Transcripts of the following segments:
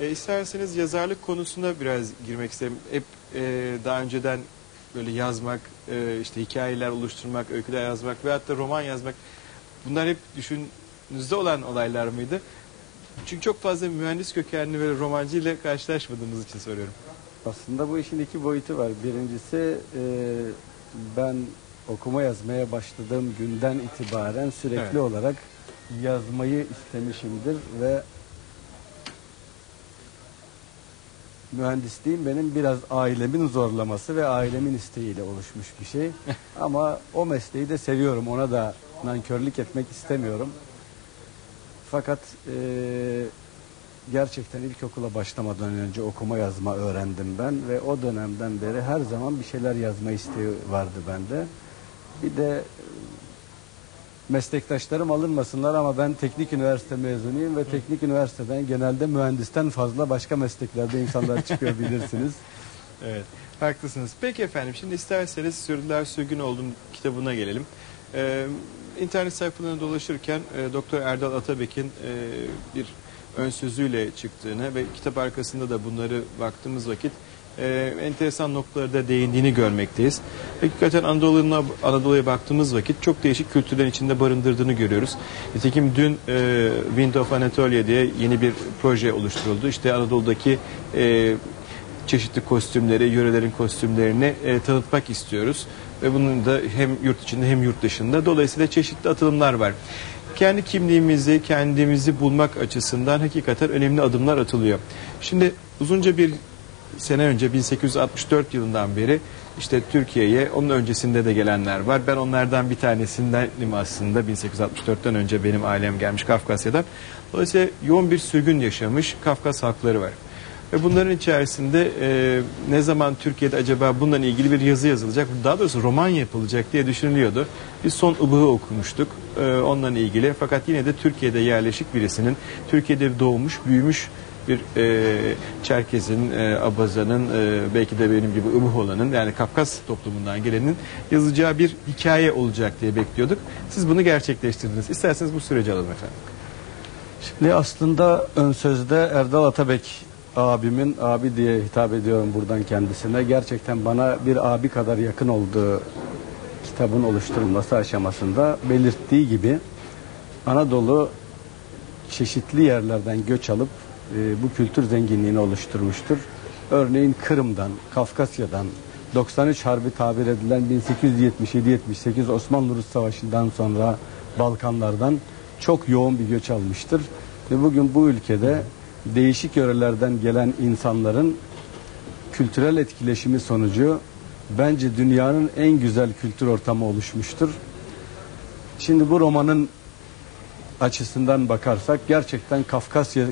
İsterseniz yazarlık konusuna biraz girmek isterim. Hep daha önceden böyle yazmak, işte hikayeler oluşturmak, öyküler yazmak veyahut da roman yazmak, bunlar hep düşününüzde olan olaylar mıydı? Çünkü çok fazla mühendis kökenli ve romancı ile karşılaşmadığımız için soruyorum. Aslında bu işin iki boyutu var. Birincisi ben okuma yazmaya başladığım günden itibaren sürekli olarak yazmayı istemişimdir ve mühendisliğim benim biraz ailemin zorlaması ve ailemin isteğiyle oluşmuş bir şey. Ama o mesleği de seviyorum. Ona da nankörlük etmek istemiyorum. Fakat gerçekten ilkokula başlamadan önce okuma yazma öğrendim ben ve o dönemden beri her zaman bir şeyler yazma isteği vardı bende. Bir de meslektaşlarım alınmasınlar ama ben teknik üniversite mezunuyum ve teknik üniversiteden genelde mühendisten fazla başka mesleklerde insanlar çıkıyor bilirsiniz. Evet, haklısınız. Peki efendim, şimdi isterseniz Sürdüler Sürgün Oldum kitabına gelelim. İnternet sayfalarına dolaşırken Doktor Erdal Atabek'in bir ön sözüyle çıktığını ve kitap arkasında da bunları baktığımız vakit enteresan noktalarda değindiğini görmekteyiz. Hakikaten Anadolu'ya baktığımız vakit çok değişik kültürlerin içinde barındırdığını görüyoruz. Nitekim dün Wind of Anatolia diye yeni bir proje oluşturuldu. İşte Anadolu'daki çeşitli kostümleri, yörelerin kostümlerini tanıtmak istiyoruz. Ve bunun da hem yurt içinde hem yurt dışında. Dolayısıyla çeşitli atılımlar var. Kendi kimliğimizi, kendimizi bulmak açısından hakikaten önemli adımlar atılıyor. Şimdi uzunca bir sene önce 1864 yılından beri işte Türkiye'ye, onun öncesinde de gelenler var. Ben onlardan bir tanesindenim aslında. 1864'ten önce benim ailem gelmiş Kafkasya'dan. Dolayısıyla yoğun bir sürgün yaşamış Kafkas halkları var. Ve bunların içerisinde ne zaman Türkiye'de acaba bununla ilgili bir yazı yazılacak, daha doğrusu roman yapılacak diye düşünülüyordu. Biz son Ibık'ı okumuştuk onunla ilgili. Fakat yine de Türkiye'de yerleşik birisinin, Türkiye'de doğmuş, büyümüş bir Çerkez'in, Abazan'ın, belki de benim gibi Ibık olanın, yani Kafkas toplumundan gelenin yazacağı bir hikaye olacak diye bekliyorduk. Siz bunu gerçekleştirdiniz. İsterseniz bu süreci alalım efendim. Şimdi aslında ön sözde Erdal Atabek abimin, abi diye hitap ediyorum buradan kendisine, gerçekten bana bir abi kadar yakın olduğu kitabın oluşturulması aşamasında belirttiği gibi Anadolu çeşitli yerlerden göç alıp bu kültür zenginliğini oluşturmuştur. Örneğin Kırım'dan, Kafkasya'dan, 93 Harbi tabir edilen 1877-78 Osmanlı-Rus Savaşı'ndan sonra Balkanlardan çok yoğun bir göç almıştır. Ve bugün bu ülkede değişik yörelerden gelen insanların kültürel etkileşimi sonucu bence dünyanın en güzel kültür ortamı oluşmuştur. Şimdi bu romanın açısından bakarsak gerçekten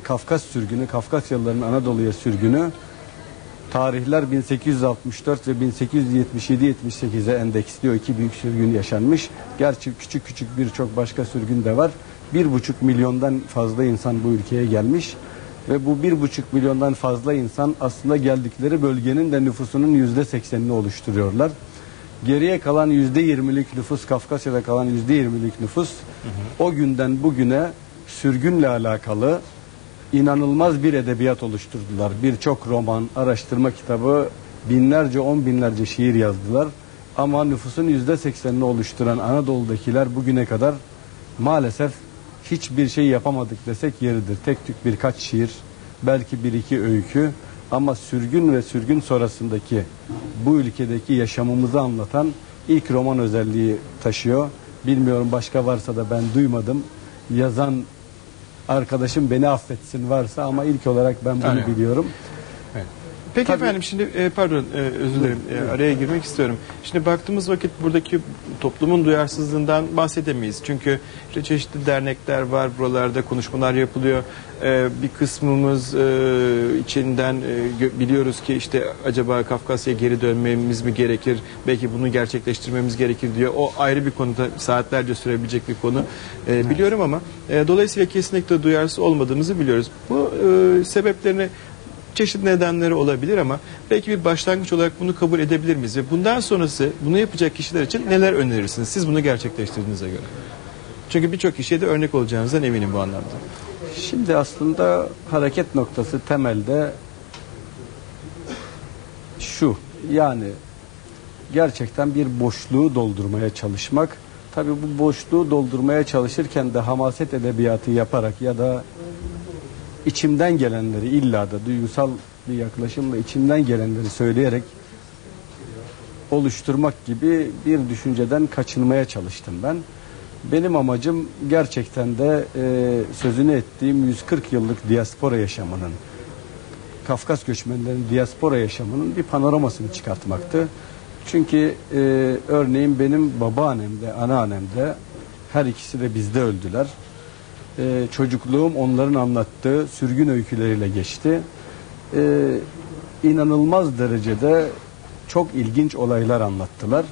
Kafkas sürgünü, Kafkasyalıların Anadolu'ya sürgünü tarihler 1864 ve 1877-78'e endeksliyor. İki büyük sürgün yaşanmış. Gerçi küçük küçük birçok başka sürgün de var. 1,5 milyondan fazla insan bu ülkeye gelmiş. Ve bu 1,5 milyondan fazla insan aslında geldikleri bölgenin de nüfusunun %80'ini oluşturuyorlar. Geriye kalan %20'lik nüfus, Kafkasya'da kalan %20'lik nüfus o günden bugüne sürgünle alakalı inanılmaz bir edebiyat oluşturdular. Birçok roman, araştırma kitabı, binlerce, on binlerce şiir yazdılar. Ama nüfusun %80'ini oluşturan Anadolu'dakiler bugüne kadar maalesef hiçbir şey yapamadık desek yeridir. Tek tük birkaç şiir, belki bir iki öykü, ama sürgün ve sürgün sonrasındaki bu ülkedeki yaşamımızı anlatan ilk roman özelliği taşıyor. Bilmiyorum, başka varsa da ben duymadım. Yazan arkadaşım beni affetsin varsa, ama ilk olarak ben bunu biliyorum. Evet. Peki tabii efendim, şimdi pardon, özür dilerim, araya girmek istiyorum. Şimdi baktığımız vakit buradaki toplumun duyarsızlığından bahsedemeyiz. Çünkü işte çeşitli dernekler var, buralarda konuşmalar yapılıyor. Bir kısmımız içinden biliyoruz ki işte acaba Kafkasya'ya geri dönmemiz mi gerekir? Belki bunu gerçekleştirmemiz gerekir diyor. O ayrı bir konuda, saatlerce sürebilecek bir konu biliyorum ama dolayısıyla kesinlikle duyarsız olmadığımızı biliyoruz. Bu sebeplerini, çeşitli nedenleri olabilir ama belki bir başlangıç olarak bunu kabul edebilir miyiz? Ve bundan sonrası bunu yapacak kişiler için neler önerirsiniz siz bunu gerçekleştirdiğinize göre? Çünkü birçok kişiye de örnek olacağınızdan eminim bu anlamda. Şimdi aslında hareket noktası temelde şu, yani gerçekten bir boşluğu doldurmaya çalışmak. Tabii bu boşluğu doldurmaya çalışırken de hamaset edebiyatı yaparak ya da içimden gelenleri, illa da duygusal bir yaklaşımla içimden gelenleri söyleyerek oluşturmak gibi bir düşünceden kaçınmaya çalıştım ben. Benim amacım gerçekten de sözünü ettiğim 140 yıllık diaspora yaşamının, Kafkas göçmenlerin diaspora yaşamının bir panoramasını çıkartmaktı. Çünkü örneğin benim babaannem de anneannem de her ikisi de bizde öldüler. Çocukluğum onların anlattığı sürgün öyküleriyle geçti. İnanılmaz derecede çok ilginç olaylar anlattılar.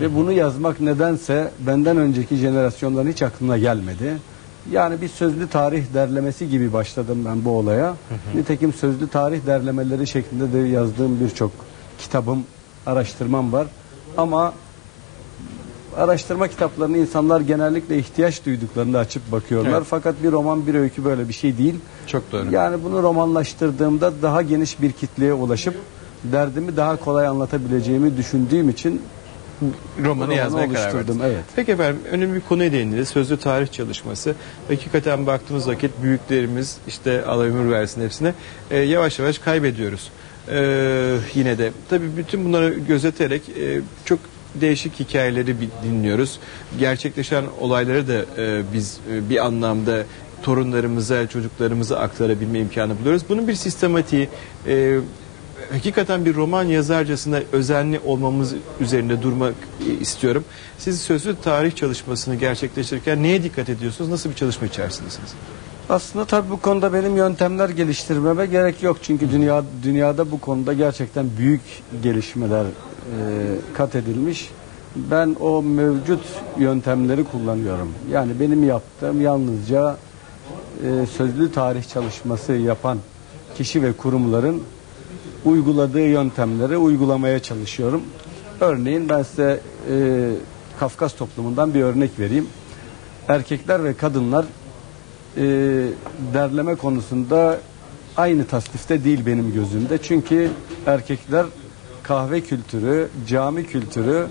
Ve bunu yazmak nedense benden önceki jenerasyonların hiç aklına gelmedi. Yani bir sözlü tarih derlemesi gibi başladım ben bu olaya. Nitekim sözlü tarih derlemeleri şeklinde de yazdığım birçok kitabım, araştırmam var. Ama araştırma kitaplarını insanlar genellikle ihtiyaç duyduklarında açıp bakıyorlar. Evet. Fakat bir roman, bir öykü böyle bir şey değil. Çok doğru. Yani bunu romanlaştırdığımda daha geniş bir kitleye ulaşıp derdimi daha kolay anlatabileceğimi düşündüğüm için Romanı yazmaya karar oluşturdum. verdiniz. Evet. Peki efendim, önemli bir konuya değindiniz. Sözlü tarih çalışması. Hakikaten baktığımız vakit büyüklerimiz, işte Allah ömür versin hepsine, yavaş yavaş kaybediyoruz. Yine de tabii bütün bunları gözeterek çok değişik hikayeleri dinliyoruz. Gerçekleşen olayları da biz bir anlamda torunlarımıza, çocuklarımıza aktarabilme imkanı buluyoruz. Bunun bir sistematiği, hakikaten bir roman yazarcasına özenli olmamız üzerinde durmak istiyorum. Siz sözlü tarih çalışmasını gerçekleştirirken neye dikkat ediyorsunuz? Nasıl bir çalışma içerisindesiniz? Aslında tabii bu konuda benim yöntemler geliştirmeme gerek yok. Çünkü dünyada bu konuda gerçekten büyük gelişmeler kat edilmiş. Ben o mevcut yöntemleri kullanıyorum. Yani benim yaptığım yalnızca sözlü tarih çalışması yapan kişi ve kurumların uyguladığı yöntemleri uygulamaya çalışıyorum. Örneğin ben size Kafkas toplumundan bir örnek vereyim. Erkekler ve kadınlar derleme konusunda aynı tasnifte değil benim gözümde. Çünkü erkekler kahve kültürü, cami kültürü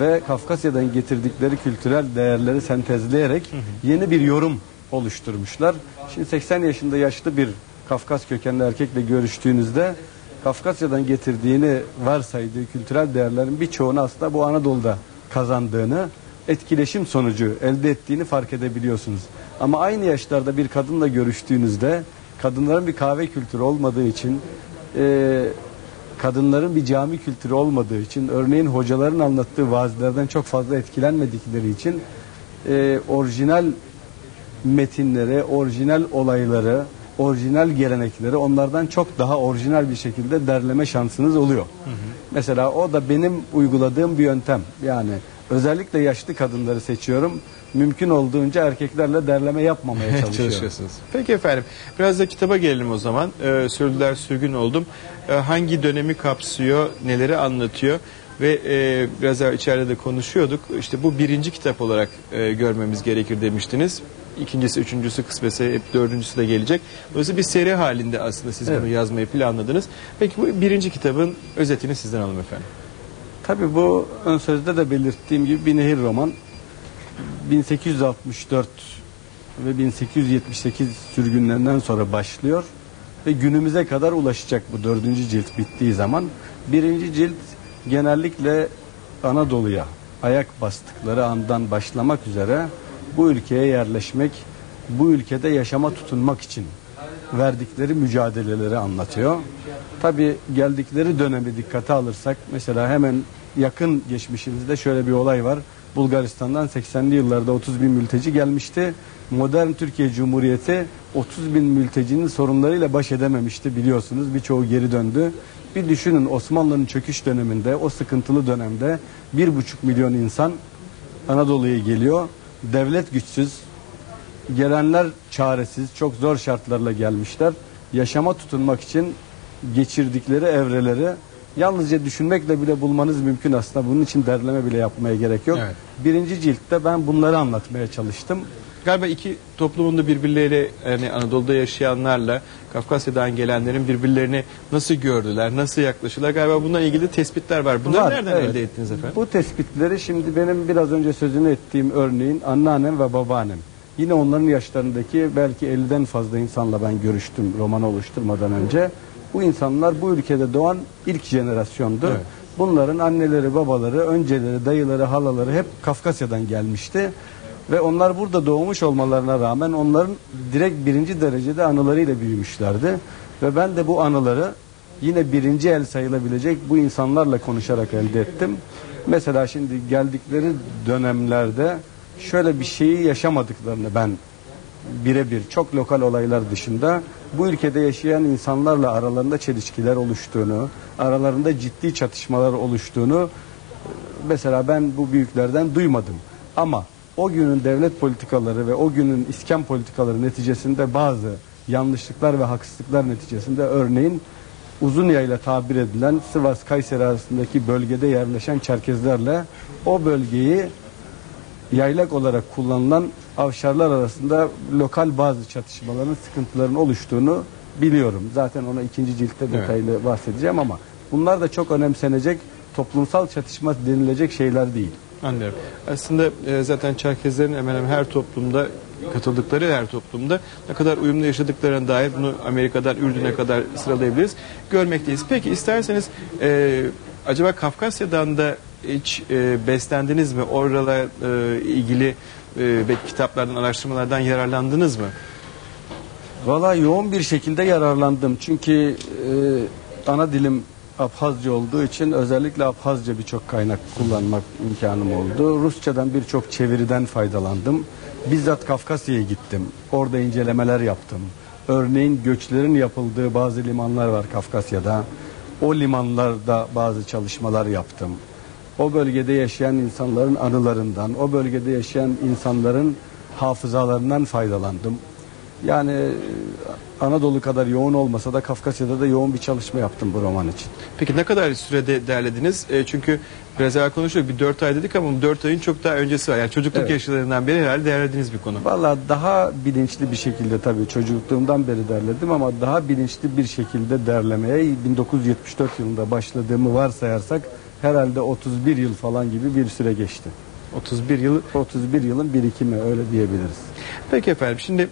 ve Kafkasya'dan getirdikleri kültürel değerleri sentezleyerek yeni bir yorum oluşturmuşlar. Şimdi 80 yaşında yaşlı bir Kafkas kökenli erkekle görüştüğünüzde Kafkasya'dan getirdiğini varsaydığı kültürel değerlerin birçoğunu aslında bu Anadolu'da kazandığını, etkileşim sonucu elde ettiğini fark edebiliyorsunuz. Ama aynı yaşlarda bir kadınla görüştüğünüzde kadınların bir kahve kültürü olmadığı için, kadınların bir cami kültürü olmadığı için, örneğin hocaların anlattığı vaazlerden çok fazla etkilenmedikleri için orijinal metinleri, orijinal olayları, orijinal gelenekleri onlardan çok daha orijinal bir şekilde derleme şansınız oluyor. Mesela o da benim uyguladığım bir yöntem. Yani özellikle yaşlı kadınları seçiyorum. Mümkün olduğunca erkeklerle derleme yapmamaya çalışıyorum. Çalışıyorsunuz. Peki efendim, biraz da kitaba gelelim o zaman. Sürgüler sürgün oldum. Hangi dönemi kapsıyor, neleri anlatıyor ve biraz daha içeride de konuşuyorduk. İşte bu birinci kitap olarak görmemiz gerekir demiştiniz. İkincisi, üçüncüsü kısmetse hep dördüncüsü de gelecek. Dolayısıyla bir seri halinde aslında siz bunu yazmayı planladınız. Peki bu birinci kitabın özetini sizden alalım efendim. Tabii bu ön sözde de belirttiğim gibi bir nehir roman. 1864 ve 1878 sürgünlerinden sonra başlıyor ve günümüze kadar ulaşacak bu dördüncü cilt bittiği zaman. Birinci cilt genellikle Anadolu'ya ayak bastıkları andan başlamak üzere bu ülkeye yerleşmek, bu ülkede yaşama tutunmak için verdikleri mücadeleleri anlatıyor. Tabii geldikleri dönemi dikkate alırsak mesela hemen yakın geçmişimizde şöyle bir olay var. Bulgaristan'dan 80'li yıllarda 30 bin mülteci gelmişti. Modern Türkiye Cumhuriyeti 30 bin mültecinin sorunlarıyla baş edememişti biliyorsunuz. Birçoğu geri döndü. Bir düşünün, Osmanlı'nın çöküş döneminde, o sıkıntılı dönemde 1,5 milyon insan Anadolu'ya geliyor. Devlet güçsüz, gelenler çaresiz, çok zor şartlarla gelmişler. Yaşama tutunmak için geçirdikleri evreleri yalnızca düşünmekle bile bulmanız mümkün aslında. Bunun için derleme bile yapmaya gerek yok. Evet. Birinci ciltte ben bunları anlatmaya çalıştım. Galiba iki toplumun da birbirleriyle, yani Anadolu'da yaşayanlarla Kafkasya'dan gelenlerin birbirlerini nasıl gördüler, nasıl yaklaştılar? Galiba bununla ilgili tespitler var. Bunları Var, nereden evet. elde ettiniz efendim? Bu tespitleri şimdi benim biraz önce sözünü ettiğim örneğin anneannem ve babaannem. Yine onların yaşlarındaki belki 50'den fazla insanla ben görüştüm romanı oluşturmadan önce. Bu insanlar bu ülkede doğan ilk jenerasyondu. Evet. Bunların anneleri, babaları, önceleri, dayıları, halaları hep Kafkasya'dan gelmişti. Ve onlar burada doğmuş olmalarına rağmen onların direkt birinci derecede anılarıyla büyümüşlerdi. Ve ben de bu anıları yine birinci el sayılabilecek bu insanlarla konuşarak elde ettim. Mesela şimdi geldikleri dönemlerde şöyle bir şeyi yaşamadıklarını ben birebir çok lokal olaylar dışında bu ülkede yaşayan insanlarla aralarında çelişkiler oluştuğunu, aralarında ciddi çatışmalar oluştuğunu mesela ben bu büyüklerden duymadım. Ama o günün devlet politikaları ve o günün iskan politikaları neticesinde bazı yanlışlıklar ve haksızlıklar neticesinde örneğin Uzunyayla tabir edilen Sivas-Kayseri arasındaki bölgede yerleşen Çerkezlerle o bölgeyi yaylak olarak kullanılan avşarlar arasında lokal bazı çatışmaların, sıkıntıların oluştuğunu biliyorum. Zaten ona ikinci ciltte detaylı bahsedeceğim ama bunlar da çok önemsenecek, toplumsal çatışma denilecek şeyler değil. Anlıyorum. Aslında zaten Çerkezlerin hemen hemen her toplumda, katıldıkları her toplumda ne kadar uyumlu yaşadıklarına dair bunu Amerika'dan Ürdün'e kadar sıralayabiliriz. Görmekteyiz. Peki isterseniz acaba Kafkasya'dan da hiç beslendiniz mi? Oralarla ilgili belki kitaplardan, araştırmalardan yararlandınız mı? Valla yoğun bir şekilde yararlandım. Çünkü ana dilim Abhazca olduğu için özellikle Abhazca birçok kaynak kullanmak imkanım oldu. Rusçadan birçok çeviriden faydalandım. Bizzat Kafkasya'ya gittim. Orada incelemeler yaptım. Örneğin göçlerin yapıldığı bazı limanlar var Kafkasya'da. O limanlarda bazı çalışmalar yaptım. O bölgede yaşayan insanların anılarından, o bölgede yaşayan insanların hafızalarından faydalandım. Yani Anadolu kadar yoğun olmasa da Kafkasya'da da yoğun bir çalışma yaptım bu roman için. Peki ne kadar sürede derlediniz? Çünkü biraz evvel konuşuyorduk, bir 4 ay dedik ama bu 4 ayın çok daha öncesi var. Yani çocukluk Evet. yaşlarından beri herhalde derlediğiniz bir konu. Valla daha bilinçli bir şekilde tabii çocukluğumdan beri derledim ama daha bilinçli bir şekilde derlemeye 1974 yılında başladığımı varsayarsak herhalde 31 yıl falan gibi bir süre geçti. 31 yıl. 31 yılın birikimi öyle diyebiliriz. Peki efendim, şimdi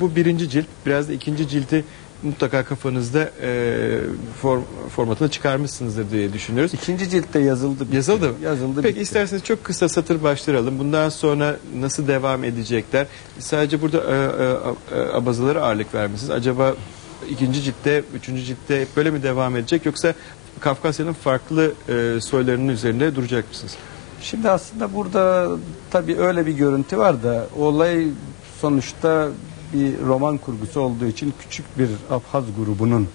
bu birinci cilt, biraz da ikinci cilti mutlaka kafanızda formatını çıkarmışsınızdır diye düşünüyoruz. İkinci ciltte yazıldı. Yazıldı mı? Yazıldı. Peki bitti. isterseniz çok kısa satır başlayalım. Bundan sonra nasıl devam edecekler? Sadece burada abazalara ağırlık vermişsiniz. Acaba ikinci ciltte, üçüncü ciltte hep böyle mi devam edecek? Yoksa Kafkasya'nın farklı soylarının üzerinde duracak mısınız? Şimdi aslında burada tabii öyle bir görüntü var da olay sonuçta bir roman kurgusu olduğu için küçük bir Abhaz grubunun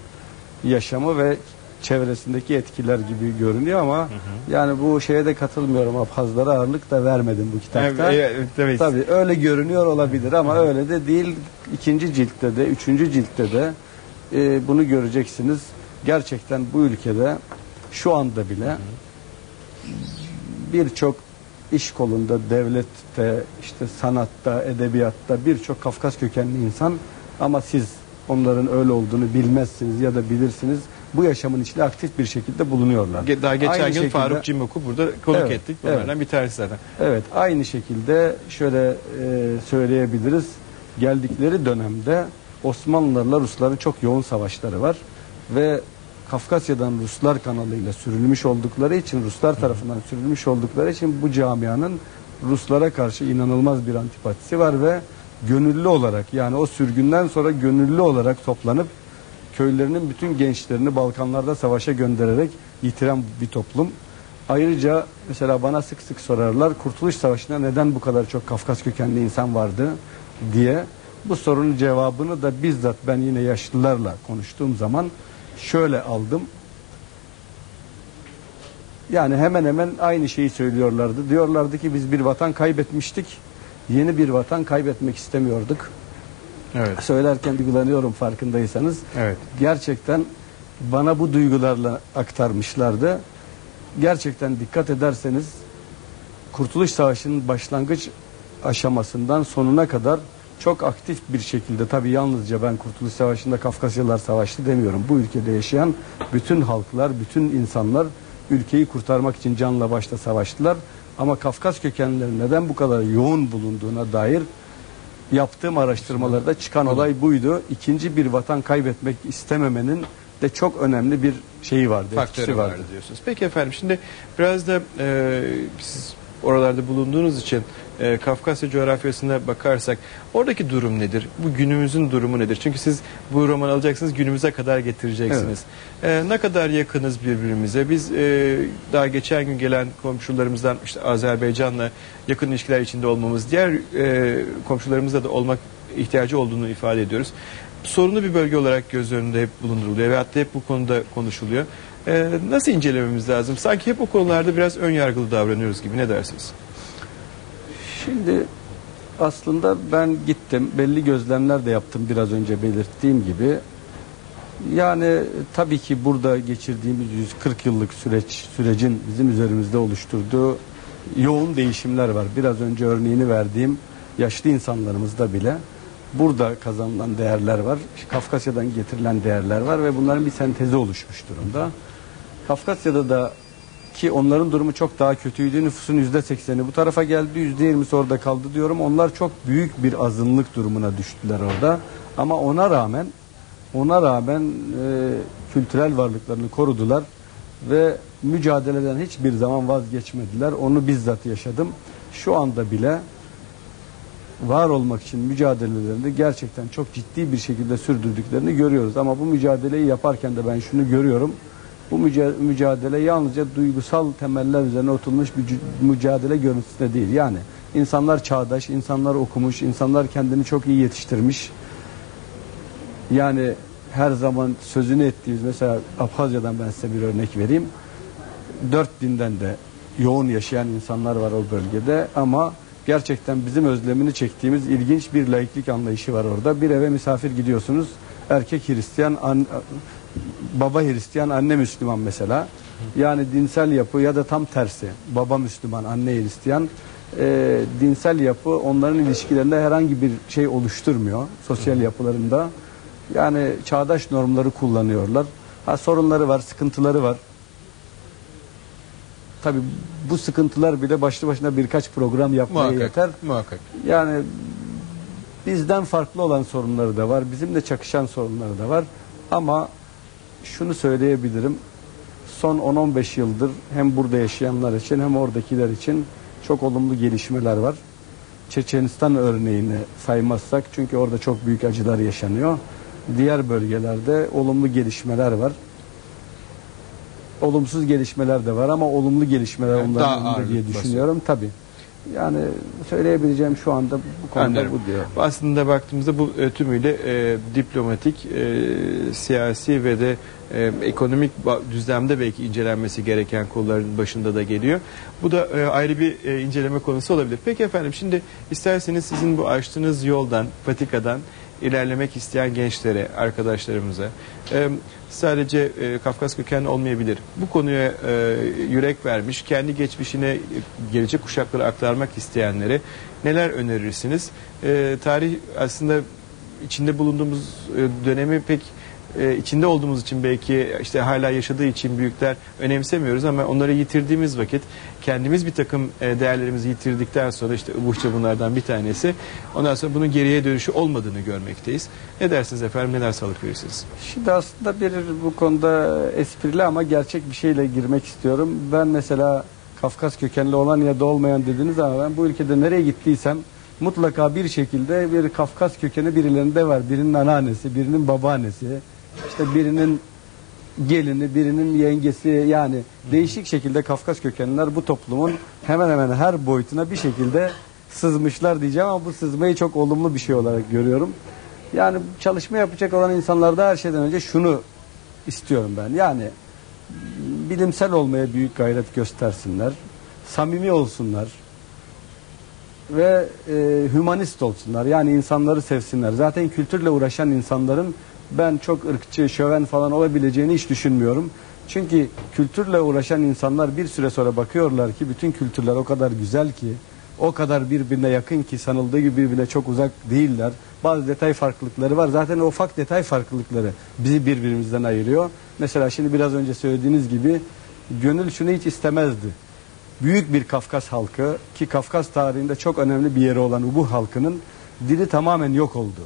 yaşamı ve çevresindeki etkiler gibi görünüyor ama yani bu şeye de katılmıyorum. Abhazlara ağırlık da vermedim bu kitapta. Evet. Tabii öyle görünüyor olabilir ama öyle de değil. İkinci ciltte de, üçüncü ciltte de bunu göreceksiniz. Gerçekten bu ülkede şu anda bile birçok iş kolunda, devlette, işte sanatta, edebiyatta birçok Kafkas kökenli insan ama siz onların öyle olduğunu bilmezsiniz ya da bilirsiniz. Bu yaşamın içinde aktif bir şekilde bulunuyorlar. Daha geçen Aynı gün şekilde, Faruk Cimok'u burada konuk Evet, ettik. Bunlardan bir tanesi zaten. Evet, aynı şekilde şöyle söyleyebiliriz. Geldikleri dönemde Osmanlılarla Rusların çok yoğun savaşları var ve Kafkasya'dan Ruslar kanalıyla sürülmüş oldukları için, Ruslar tarafından sürülmüş oldukları için bu camianın Ruslara karşı inanılmaz bir antipatisi var ve gönüllü olarak, yani o sürgünden sonra gönüllü olarak toplanıp köylerinin bütün gençlerini Balkanlarda savaşa göndererek yitiren bir toplum. Ayrıca mesela bana sık sık sorarlar, Kurtuluş Savaşı'nda neden bu kadar çok Kafkas kökenli insan vardı diye. Bu sorunun cevabını da bizzat ben yine yaşlılarla konuştuğum zaman şöyle aldım. Yani hemen hemen aynı şeyi söylüyorlardı. Diyorlardı ki biz bir vatan kaybetmiştik. Yeni bir vatan kaybetmek istemiyorduk. Evet. Söylerken duygulanıyorum farkındaysanız. Evet. Gerçekten bana bu duygularla aktarmışlardı. Gerçekten dikkat ederseniz Kurtuluş Savaşı'nın başlangıç aşamasından sonuna kadar çok aktif bir şekilde, tabii yalnızca ben Kurtuluş Savaşı'nda Kafkasyalılar savaştı demiyorum. Bu ülkede yaşayan bütün halklar, bütün insanlar ülkeyi kurtarmak için canla başla savaştılar. Ama Kafkas kökenlilerin neden bu kadar yoğun bulunduğuna dair yaptığım araştırmalarda çıkan olay buydu. İkinci bir vatan kaybetmek istememenin de çok önemli bir şeyi vardı, Faktörü etkisi vardı diyorsunuz. Peki efendim, şimdi biraz da siz oralarda bulunduğunuz için Kafkasya coğrafyasına bakarsak oradaki durum nedir? Bu günümüzün durumu nedir? Çünkü siz bu romanı alacaksınız, günümüze kadar getireceksiniz. Ne kadar yakınız birbirimize? Biz daha geçen gün gelen komşularımızdan, işte Azerbaycan'la yakın ilişkiler içinde olmamız, diğer komşularımızla da olmak ihtiyacı olduğunu ifade ediyoruz. Sorunlu bir bölge olarak göz önünde hep bulunduruluyor ve hatta hep bu konuda konuşuluyor. Nasıl incelememiz lazım? Sanki hep o konularda biraz ön yargılı davranıyoruz gibi. Ne dersiniz? Şimdi aslında ben gittim, belli gözlemler de yaptım biraz önce belirttiğim gibi. Yani tabii ki burada geçirdiğimiz 140 yıllık sürecin bizim üzerimizde oluşturduğu yoğun değişimler var. Biraz önce örneğini verdiğim yaşlı insanlarımızda bile burada kazanılan değerler var. Kafkasya'dan getirilen değerler var ve bunların bir sentezi oluşmuş durumda. Kafkasya'da da ki onların durumu çok daha kötüydü. Nüfusun %80'i bu tarafa geldi, %20'si orada kaldı diyorum. Onlar çok büyük bir azınlık durumuna düştüler orada. Ama ona rağmen kültürel varlıklarını korudular ve mücadeleden hiçbir zaman vazgeçmediler. Onu bizzat yaşadım. Şu anda bile var olmak için mücadelelerini gerçekten çok ciddi bir şekilde sürdürdüklerini görüyoruz. Ama bu mücadeleyi yaparken de ben şunu görüyorum. Bu mücadele yalnızca duygusal temeller üzerine oturmuş bir mücadele görüntüsünde değil. Yani insanlar çağdaş, insanlar okumuş, insanlar kendini çok iyi yetiştirmiş. Yani her zaman sözünü ettiğimiz, mesela Abhazya'dan ben size bir örnek vereyim. 4 dinden de yoğun yaşayan insanlar var o bölgede ama gerçekten bizim özlemini çektiğimiz ilginç bir laiklik anlayışı var orada. Bir eve misafir gidiyorsunuz. Erkek Hristiyan, baba Hristiyan, anne Müslüman mesela. Yani dinsel yapı ya da tam tersi. Baba Müslüman, anne Hristiyan. Dinsel yapı onların ilişkilerinde herhangi bir şey oluşturmuyor. Sosyal yapılarında. Yani çağdaş normları kullanıyorlar. Sorunları var, sıkıntıları var. Tabii bu sıkıntılar bile başlı başına birkaç program yapmaya yeter. Muhakkak. Yani bizden farklı olan sorunları da var. Bizimle çakışan sorunları da var. Ama şunu söyleyebilirim. Son 10-15 yıldır hem burada yaşayanlar için hem oradakiler için çok olumlu gelişmeler var. Çeçenistan örneğini saymazsak, çünkü orada çok büyük acılar yaşanıyor. Diğer bölgelerde olumlu gelişmeler var. Olumsuz gelişmeler de var ama olumlu gelişmeler onların önünde diye düşünüyorum. Tabii. Yani söyleyebileceğim şu anda bu konuda bu diyor. Aslında baktığımızda bu tümüyle diplomatik, siyasi ve de ekonomik düzlemde belki incelenmesi gereken konuların başında da geliyor. Bu da ayrı bir inceleme konusu olabilir. Peki efendim, şimdi isterseniz sizin bu açtığınız yoldan, patikadan ilerlemek isteyen gençlere, arkadaşlarımıza, sadece Kafkas kökenli olmayabilir, bu konuya yürek vermiş, kendi geçmişine gelecek kuşaklara aktarmak isteyenlere neler önerirsiniz? Tarih aslında içinde bulunduğumuz dönemi pek içinde olduğumuz için, belki işte hala yaşadığı için büyükler önemsemiyoruz ama onları yitirdiğimiz vakit, kendimiz bir takım değerlerimizi yitirdikten sonra, işte Ubuhça bunlardan bir tanesi, ondan sonra bunun geriye dönüşü olmadığını görmekteyiz. Ne dersiniz efendim, neler sağlık verirsiniz? Şimdi aslında bu konuda esprili ama gerçek bir şeyle girmek istiyorum. Ben mesela Kafkas kökenli olan ya da olmayan dediniz ama ben bu ülkede nereye gittiysem mutlaka bir şekilde bir Kafkas kökeni birilerinde var. Birinin anneannesi, birinin babaannesi, işte birinin gelini, birinin yengesi, yani değişik şekilde Kafkas kökenliler bu toplumun hemen hemen her boyutuna bir şekilde sızmışlar diyeceğim ama bu sızmayı çok olumlu bir şey olarak görüyorum. Yani çalışma yapacak olan insanlarda her şeyden önce şunu istiyorum ben. Yani bilimsel olmaya büyük gayret göstersinler, samimi olsunlar ve hümanist olsunlar. Yani insanları sevsinler. Zaten kültürle uğraşan insanların ben çok ırkçı, şöven falan olabileceğini hiç düşünmüyorum. Çünkü kültürle uğraşan insanlar bir süre sonra bakıyorlar ki bütün kültürler o kadar güzel ki, o kadar birbirine yakın ki sanıldığı gibi birbirine çok uzak değiller. Bazı detay farklılıkları var. Zaten o ufak detay farklılıkları bizi birbirimizden ayırıyor. Mesela şimdi biraz önce söylediğiniz gibi gönül şunu hiç istemezdi. Büyük bir Kafkas halkı ki Kafkas tarihinde çok önemli bir yeri olan Ubuh halkının dili tamamen yok oldu.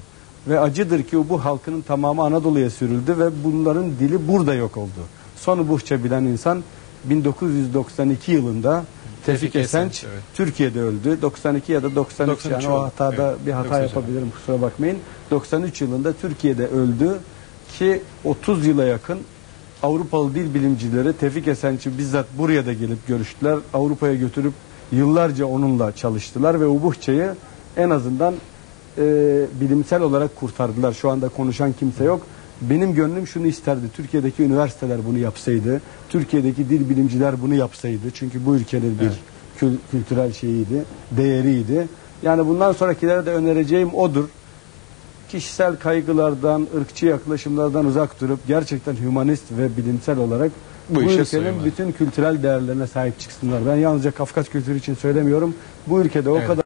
Ve acıdır ki Ubuh halkının tamamı Anadolu'ya sürüldü ve bunların dili burada yok oldu. Son Ubuhça bilen insan 1992 yılında Tevfik Esenç evet. Türkiye'de öldü. 92 ya da 93 yani o oldu. hatada Evet. bir hata 93 yapabilirim kusura bakmayın. 93 yılında Türkiye'de öldü ki 30 yıla yakın Avrupalı dil bilimcileri Tevfik Esenç'i bizzat buraya da gelip görüştüler. Avrupa'ya götürüp yıllarca onunla çalıştılar ve Ubuhça'yı en azından bilimsel olarak kurtardılar. Şu anda konuşan kimse yok. Benim gönlüm şunu isterdi. Türkiye'deki üniversiteler bunu yapsaydı. Türkiye'deki dil bilimciler bunu yapsaydı. Çünkü bu ülkenin bir kültürel şeyiydi, değeriydi. Yani bundan sonrakilere de önereceğim odur. Kişisel kaygılardan, ırkçı yaklaşımlardan uzak durup gerçekten hümanist ve bilimsel olarak bu işe ülkenin soyunlar. bütün kültürel değerlerine sahip çıksınlar. Ben yalnızca Kafkas kültürü için söylemiyorum. Bu ülkede o Evet. kadar